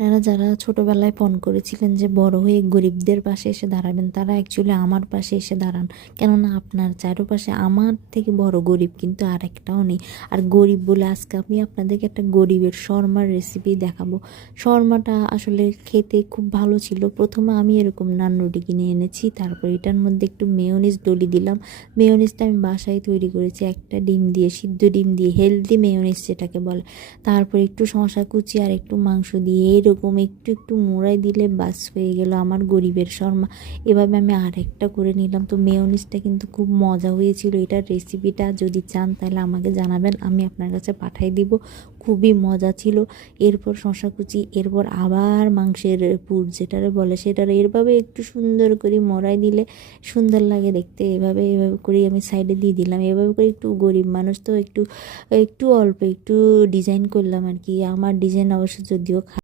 আপনারা যারা ছোটোবেলায় পণ করেছিলেন যে বড় হয়ে গরিবদের পাশে এসে দাঁড়াবেন, তারা অ্যাকচুয়ালি আমার পাশে এসে দাঁড়ান। কেননা আপনার চারপাশে আমার থেকে বড় গরিব কিন্তু আর একটাও নেই। আর গরিব বলে আজকে আমি আপনাদেরকে একটা গরিবের শর্মার রেসিপি দেখাবো। শর্মাটা আসলে খেতে খুব ভালো ছিল। প্রথমে আমি এরকম নান রুটি কিনে এনেছি, তারপর এটার মধ্যে একটু মেয়োনিজ ডলি দিলাম। মেয়োনিজটা আমি বাসায় তৈরি করেছি, একটা ডিম দিয়ে, সিদ্ধ ডিম দিয়ে, হেলদি মেয়োনিজ যেটাকে বলে। তারপর একটু শসা কুচি আর একটু মাংস দিয়ে এরকম একটু একটু মোড়াই দিলে বাস হয়ে গেল আমার গরিবের শর্মা। এভাবে আমি আরেকটা করে নিলাম। তো মেয়োনিজটা কিন্তু খুব মজা হয়েছিল। এটার রেসিপিটা যদি চান তাহলে আমাকে জানাবেন, আমি আপনার কাছে পাঠিয়ে দিব। খুবই মজা ছিল। এরপর শসা কুচি, এরপর আবার মাংসের পুর যেটারে বলে সেটারে এভাবে একটু সুন্দর করে মোড়াই দিলে সুন্দর লাগে দেখতে। এভাবে এভাবে করে আমি সাইডে দিয়ে দিলাম। এভাবে করে একটু গরিব মানুষ তো একটু একটু অল্প একটু ডিজাইন করলাম আর কি। আমার ডিজাইন অবশ্য যদিও